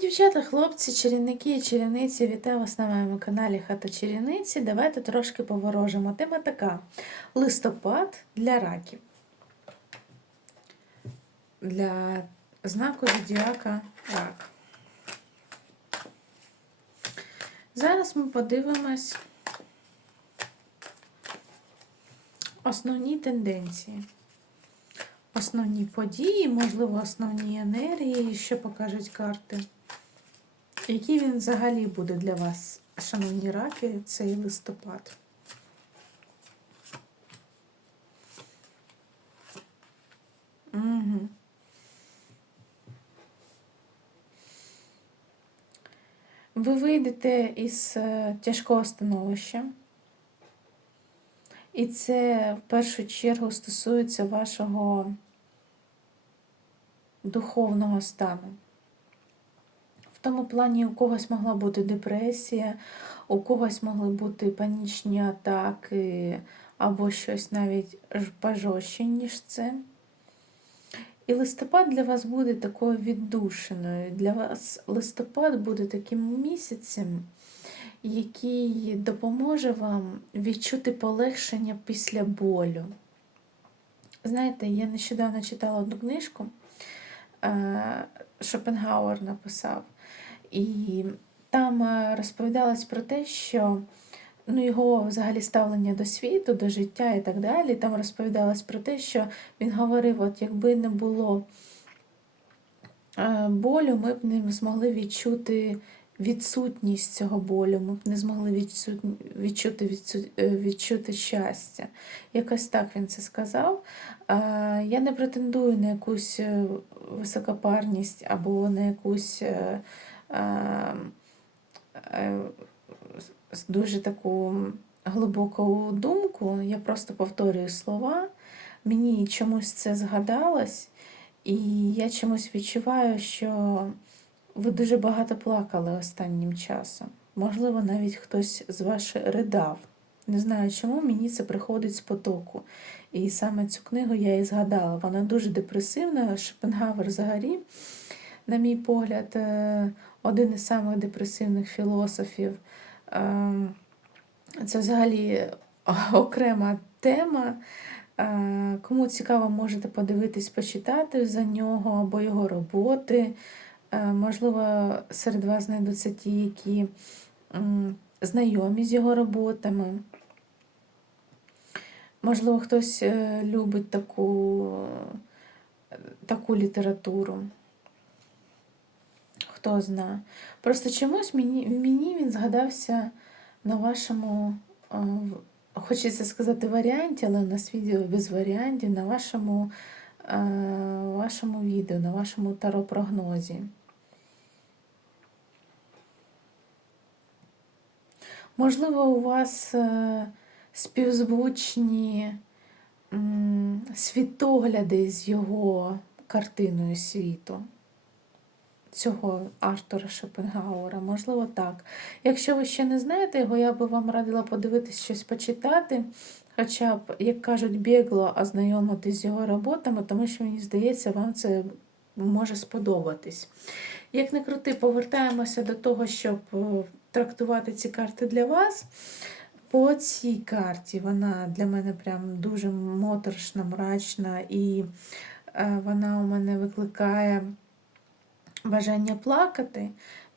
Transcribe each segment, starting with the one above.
Дівчата, хлопці, чарівники і чарівниці, вітаю вас на моєму каналі Хата Чарівниці. Давайте трошки поворожимо. Тема така: листопад для раків. Для знаку зодіака рак. Зараз ми подивимось основні тенденції. Основні події, можливо, основні енергії, що покажуть карти. Який він взагалі буде для вас, шановні раки, цей листопад? Угу. Ви вийдете із е, тяжкого становища. І це в першу чергу стосується вашого духовного стану. Тому плані у когось могла бути депресія, у когось могли бути панічні атаки або щось навіть пожорстче, ніж це. І листопад для вас буде такою віддушиною. Для вас листопад буде таким місяцем, який допоможе вам відчути полегшення після болю. Знаєте, я нещодавно читала одну книжку, е, Шопенгауер написав, і там е, розповідалось про те, що ну, його взагалі ставлення до світу, до життя і так далі. Там розповідалось про те, що він говорив: от якби не було е, болю, ми б не змогли відчути відсутність цього болю, ми б не змогли відчути відчути щастя. Якось так він це сказав. Я не претендую на якусь е, високопарність або на якусь е, е, дуже таку глибоку думку. Я просто повторюю слова. Мені чомусь це згадалось, і я чомусь відчуваю, що ви дуже багато плакали останнім часом. Можливо, навіть хтось з вас ридав. Не знаю, чому мені це приходить з потоку. І саме цю книгу я і згадала. Вона дуже депресивна. Шопенгавер взагалі, на мій погляд, е, один із самих депресивних філософів. Ем, це взагалі окрема тема. Е, кому цікаво, можете подивитись, почитати за нього або його роботи. Е, можливо, серед вас знайдуться ті, які знайомі з його роботами. Можливо, хтось е, любить таку, таку літературу. Хто знає. Просто чомусь мені мені він згадався на вашому, хочеться сказати, варіанті, але у нас відео без варіантів, на вашому вашому відео, на вашому таропрогнозі. Можливо, у вас е, співзвучні світогляди з його картиною світу, цього Артура Шопенгауера, можливо, так. Якщо ви ще не знаєте його, я би вам радила подивитись щось почитати, хоча б, як кажуть, бігло ознайомитись з його роботами, тому що, мені здається, вам це може сподобатись. Як не крути, повертаємося до того, щоб е, трактувати ці карти для вас. По цій карті вона для мене прям дуже моторошна, мрачна, і е, вона у мене викликає бажання плакати,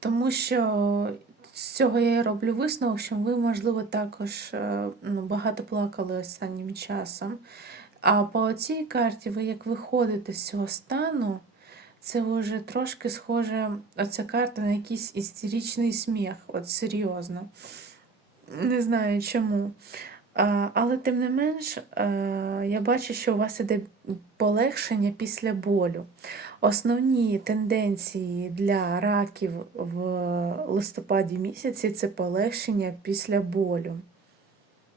тому що з цього я і роблю висновок, що ви, можливо, також е, ну, багато плакали останнім часом. А по цій карті ви як виходите з цього стану, це вже трошки схоже, оця карта на якийсь істеричний сміх, от серйозно. Не знаю чому. Але, тим не менш, я бачу, що у вас іде полегшення після болю. Основні тенденції для раків в листопаді місяці це полегшення після болю.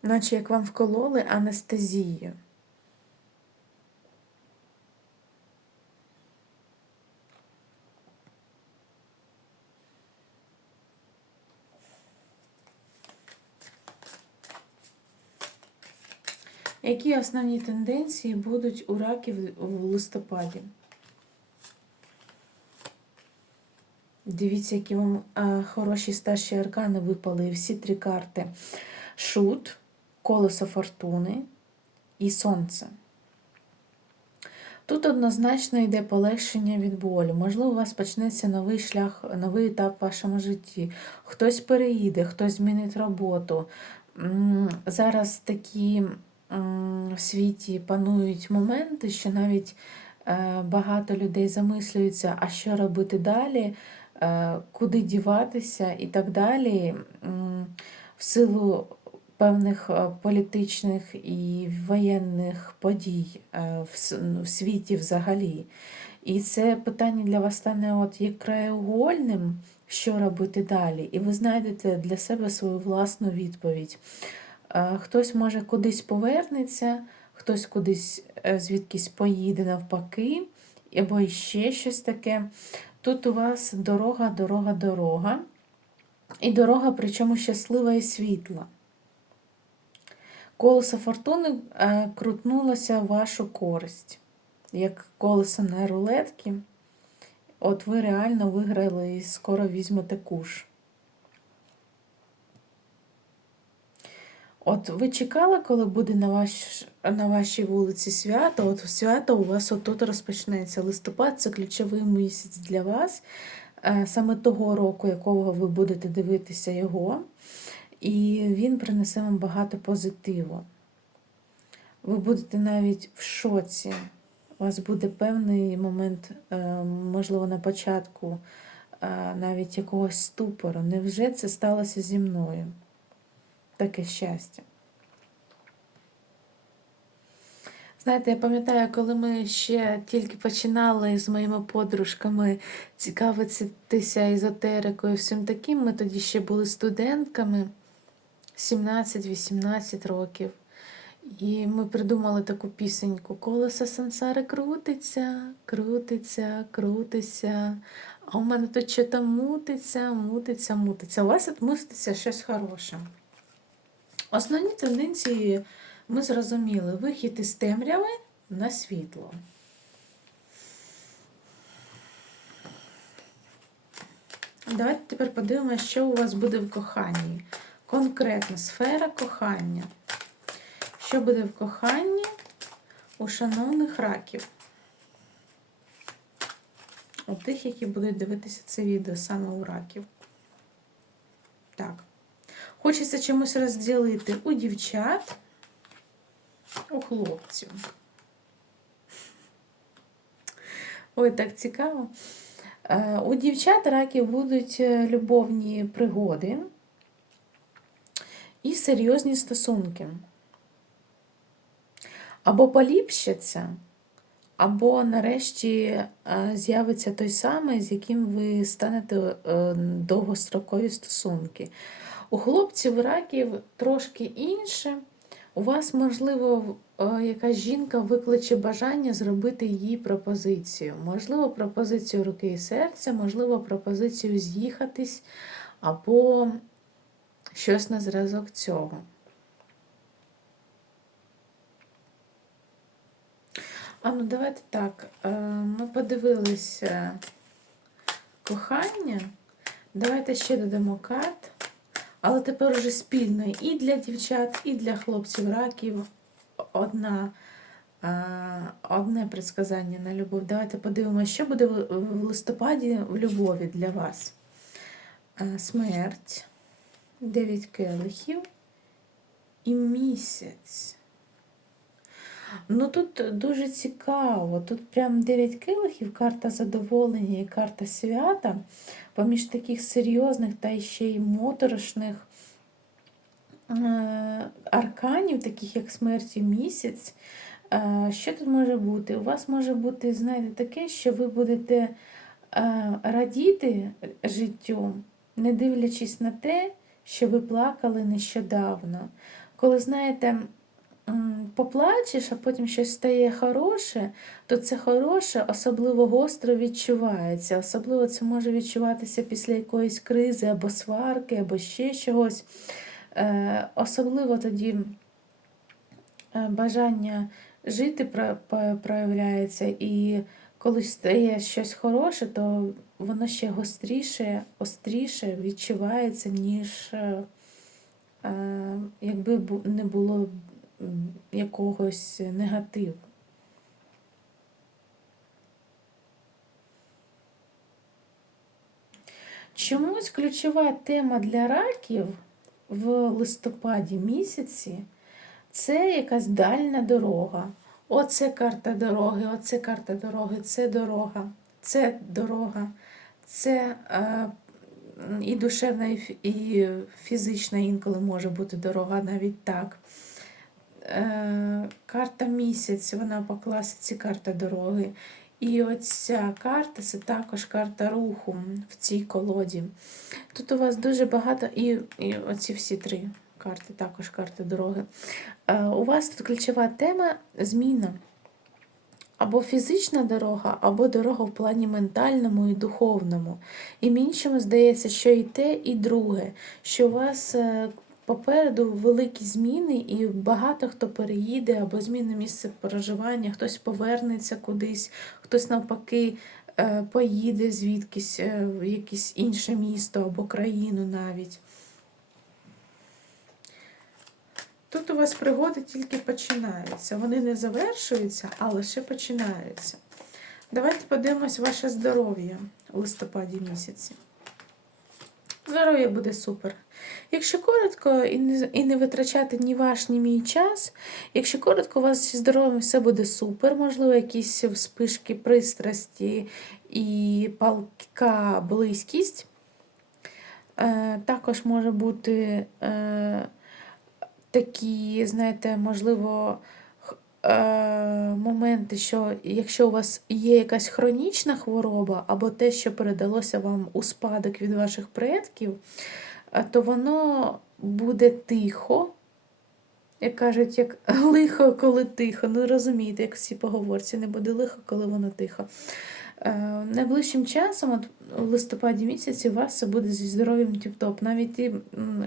Наче як вам вкололи анестезію. Які основні тенденції будуть у раків в листопаді? Дивіться, які вам е, хороші старші аркани випали. Всі три карти: Шут, Колесо Фортуни і Сонце. Тут однозначно йде полегшення від болю. Можливо, у вас почнеться новий шлях, новий етап в вашому житті. Хтось переїде, хтось змінить роботу. Зараз такі світі панують моменти, що навіть е, багато людей замислюються, а що робити далі, е, куди діватися і так далі. В силу певних е, політичних і воєнних подій е, в в світі взагалі. І це питання для вас стане от як краєугольним, що робити далі. І ви знайдете для себе свою власну відповідь. Е, Хтось може кудись повернеться, хтось кудись е, звідкись поїде навпаки, або ще щось таке. Тут у вас дорога, дорога, дорога. І дорога, причому щаслива і світла. Колесо фортуни е, крутнулося в вашу користь, як колесо на рулетки. От ви реально виграли і скоро візьмете куш. От ви чекали, коли буде на, ваш, на вашій вулиці свято? От свято у вас отут розпочнеться. Листопад це ключовий місяць для вас, е, саме того року, якого ви будете дивитися його. І він принесе вам багато позитиву. Ви будете навіть в шоці. У вас буде певний момент, е, можливо, на початку е, навіть якогось ступору. Невже це сталося зі мною? Таке щастя. Знаєте, я пам'ятаю, коли ми ще тільки починали з моїми подружками цікавитися езотерикою всім таким, ми тоді ще були студентками 17-18 років. І ми придумали таку пісеньку Колесо сансари крутиться, крутиться, крутиться. А у мене тут що там мутиться, мутиться, мутиться. У вас тут мутиться щось хороше. Основні тенденції ми зрозуміли: вихід із темряви на світло. Давайте тепер подивимося, що у вас буде в коханні. Конкретна сфера кохання. Що буде в коханні у шановних раків? У тих, які будуть дивитися це відео саме у раків. Хочеться чомусь розділити у дівчат, у хлопців. Ой, так цікаво. Е, У дівчат раків будуть е, любовні пригоди і серйозні стосунки. Або поліпшаться, або нарешті е, з'явиться той самий, з яким ви станете довгострокові стосунки. У хлопців раків трошки інше. У вас, можливо, е, якась жінка викличе бажання зробити їй пропозицію. Можливо, пропозицію руки і серця, можливо, пропозицію з'їхатись, або щось на зразок цього. А ну давайте так. е, Ми подивилися кохання. Давайте ще додамо карт. Але тепер уже спільно і для дівчат, і для хлопців раків одна, е, одне предсказання на любов. Давайте подивимося, що буде в листопаді в любові для вас. Е, Смерть, дев'ять келихів і місяць. Ну тут дуже цікаво. Тут прям 9 келихів, карта задоволення і карта свята, поміж таких серйозних та ще й моторошних е, арканів, таких як смерть і місяць. Е, Що тут може бути? У вас може бути, знаєте, таке, що ви будете е, радіти життю, не дивлячись на те, що ви плакали нещодавно. Коли, знаєте, поплачеш, а потім щось стає хороше, то це хороше особливо гостро відчувається. Особливо це може відчуватися після якоїсь кризи або сварки, або ще чогось. Е, Особливо тоді е, бажання жити проявляється, і коли стає щось хороше, то воно ще гостріше, остріше відчувається, ніж е, якби не було якогось негативу. Чомусь ключова тема для раків в листопаді місяці це якась дальня дорога. Оце карта дороги, оце карта дороги, це дорога, це дорога, це е, і душевна, і фізична інколи може бути дорога навіть так. Е, карта місяць, вона по класиці карта дороги. І оця карта це також карта руху в цій колоді. Тут у вас дуже багато, і, і оці всі три карти, також карти дороги. Е, У вас тут ключова тема зміна. Або фізична дорога, або дорога в плані ментальному і духовному. І іншому здається, що і те, і друге, що у вас е, попереду великі зміни, і багато хто переїде або зміни місце проживання, хтось повернеться кудись, хтось навпаки е, поїде звідкись е, в якесь інше місто або країну навіть. Тут у вас пригоди тільки починаються. Вони не завершуються, а лише починаються. Давайте подивимось ваше здоров'я у листопаді місяці. Здоров'я буде супер. Якщо коротко і не, і не витрачати ні ваш, ні мій час, якщо коротко, у вас зі здоров'ям все буде супер, можливо, якісь вспишки пристрасті і палка близькість. Е, також може бути е, такі, знаєте, можливо, моменти, що якщо у вас є якась хронічна хвороба, або те, що передалося вам у спадок від ваших предків, е, то воно буде тихо. Як кажуть, як лихо, коли тихо. Ну розумієте, як всі поговорці, не буде лихо, коли воно тихо. Е, Найближчим часом, от у листопаді місяці, у вас все буде зі здоров'ям тіп-топ. Навіть ті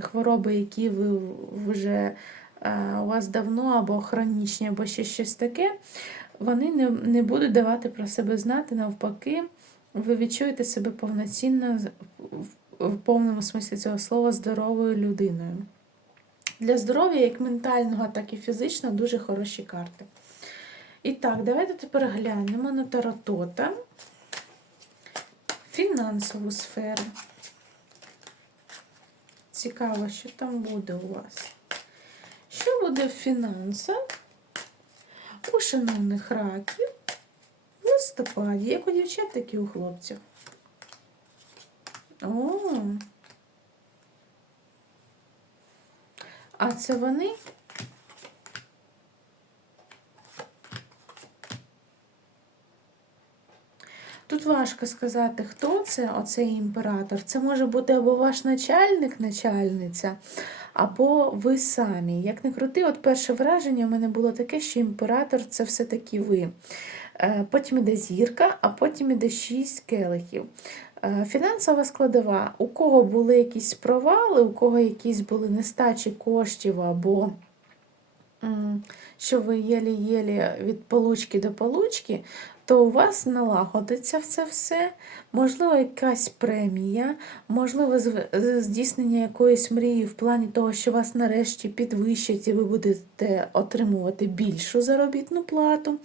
хвороби, які ви вже е, у вас давно, або хронічні, або ще щось таке, вони не, не будуть давати про себе знати. Навпаки, ви відчуєте себе повноцінно в, в повному смислі цього слова здоровою людиною. Для здоров'я, як ментального, так і фізичного, дуже хороші карти. І так, давайте тепер глянемо на Таратота. Фінансову сферу. Цікаво, що там буде у вас. Що буде в фінансах у шановних раків в листопаді, як у дівчат, так і у хлопців? О! А це вони Тут важко сказати, хто це, оцей імператор. Це може бути або ваш начальник, начальниця, або ви самі. Як не крути, от перше враження в мене було таке, що імператор це все-таки ви. Е, Потім іде зірка, а потім іде шість келихів. Е, Фінансова складова. У кого були якісь провали, у кого якісь були нестачі коштів або що ви єлі-єлі від получки до получки, то у вас налагодиться це все, можливо, якась премія, можливо, здійснення якоїсь мрії в плані того, що вас нарешті підвищать і ви будете отримувати більшу заробітну плату.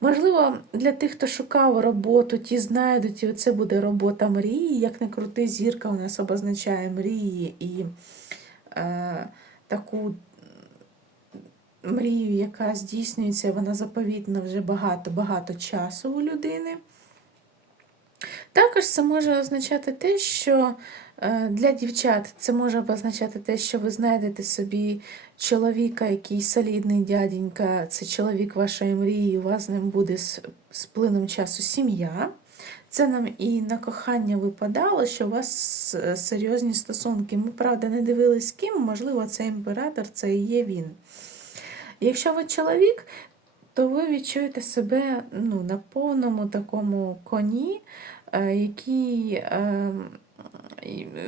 Можливо, для тих, хто шукав роботу, ті знайдуть, і це буде робота мрії. Як не крути, зірка у нас обозначає мрії і е, таку мрію, яка здійснюється, вона заповітна вже багато-багато часу у людини. Також це може означати те, що е, для дівчат це може означати те, що ви знайдете собі чоловіка, який солідний дяденька, це чоловік вашої мрії, у вас з ним буде з плином часу сім'я. Це нам і на кохання випадало, що у вас серйозні стосунки. Ми, правда, не дивились з ким, можливо, це імператор, це і є він. Якщо ви чоловік, то ви відчуєте себе ну, на повному такому коні, е, який е,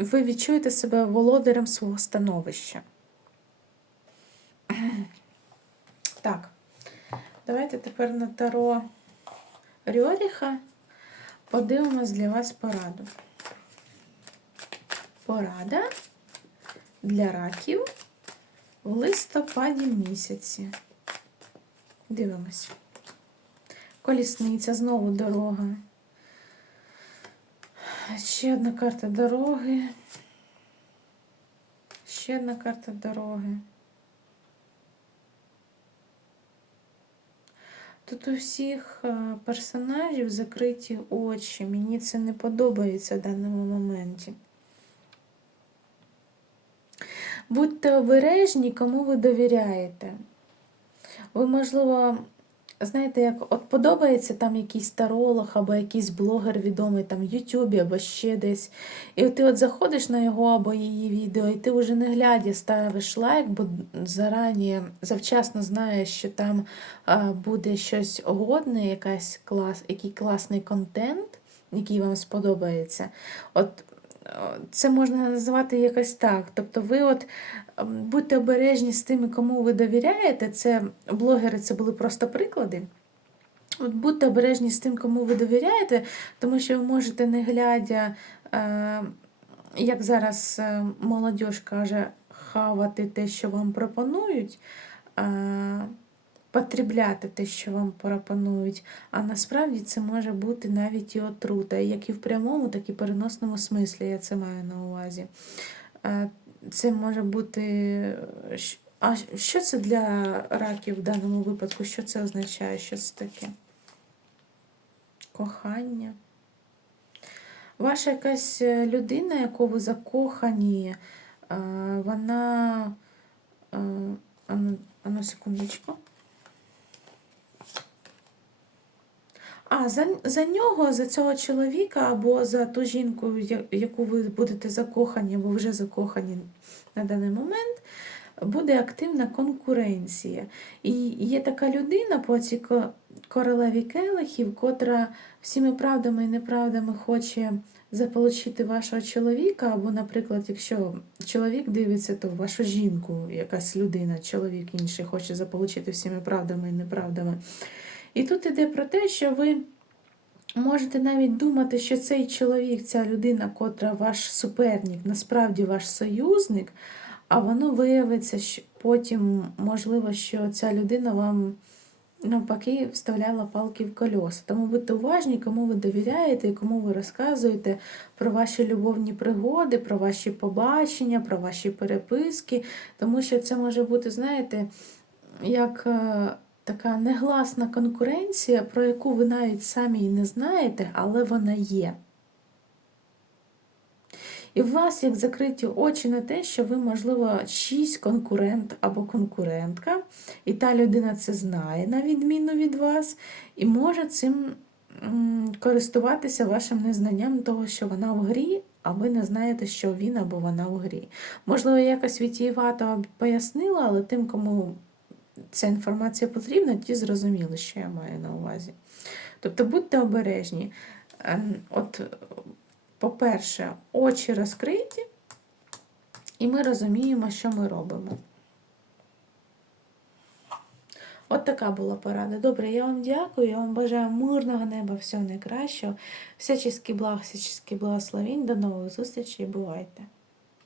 ви відчуєте себе володарем свого становища. Так, давайте тепер на таро Рьоріха. Подивимось для вас пораду. Порада для раків в листопаді місяці. Дивимось. Колісниця, знову дорога. Ще одна карта дороги. Ще одна карта дороги. Тут у всіх е, персонажів закриті очі. Мені це не подобається в даному моменті. Будьте обережні, кому ви довіряєте. Ви, можливо, знаєте, як от подобається там якийсь таролог або якийсь блогер відомий там в Ютубі або ще десь. І ти от заходиш на його або її відео, і ти вже не глядя ставиш лайк, бо зарані завчасно знаєш, що там буде щось годне, якась клас, який класний контент, який вам сподобається. От це можна назвати якось так. Тобто ви от ем, будьте обережні з тими, кому ви довіряєте. Це блогери, це були просто приклади. От Будьте обережні з тим, кому ви довіряєте, тому що ви можете, не глядя, е, як зараз е, молодь каже, хавати те, що вам пропонують. Е, потрібляти те, що вам пропонують, а насправді це може бути навіть і отрута, як і в прямому, так і в переносному смислі, я це маю на увазі. Це може бути. А що це для раків в даному випадку? Що це означає? Що це таке? Кохання. Ваша якась людина, яку ви закохані, вона. Ану, секундочку. А за за нього, за цього чоловіка або за ту жінку, яку ви будете закохані, або вже закохані на даний момент, буде активна конкуренція. І є така людина по цій королеві келихів, котра всіми правдами і неправдами хоче заполучити вашого чоловіка, або, наприклад, якщо чоловік дивиться, то вашу жінку, якась людина, чоловік інший хоче заполучити всіми правдами і неправдами. І тут іде про те, що ви можете навіть думати, що цей чоловік, ця людина, котра ваш суперник, насправді ваш союзник, а воно виявиться, що потім, можливо, що ця людина вам навпаки вставляла палки в кольоса. Тому будьте уважні, кому ви довіряєте кому ви розказуєте про ваші любовні пригоди, про ваші побачення, про ваші переписки, тому що це може бути, знаєте, як. Така негласна конкуренція, про яку ви навіть самі і не знаєте, але вона є. І у вас як закриті очі на те, що ви, можливо, чийсь конкурент або конкурентка, і та людина це знає, на відміну від вас, і може цим користуватися вашим незнанням того, що вона в грі, а ви не знаєте, що він або вона в грі. Можливо, якось відтієвато пояснила, але тим, кому ця інформація потрібна, ті зрозуміли, що я маю на увазі. Тобто будьте обережні. Ем, от, по-перше, очі розкриті, і ми розуміємо, що ми робимо. От така була порада. Добре, я вам дякую, я вам бажаю мирного неба, всього найкращого, всяческий благ, всяческий благословень. До нових зустрічей, бувайте!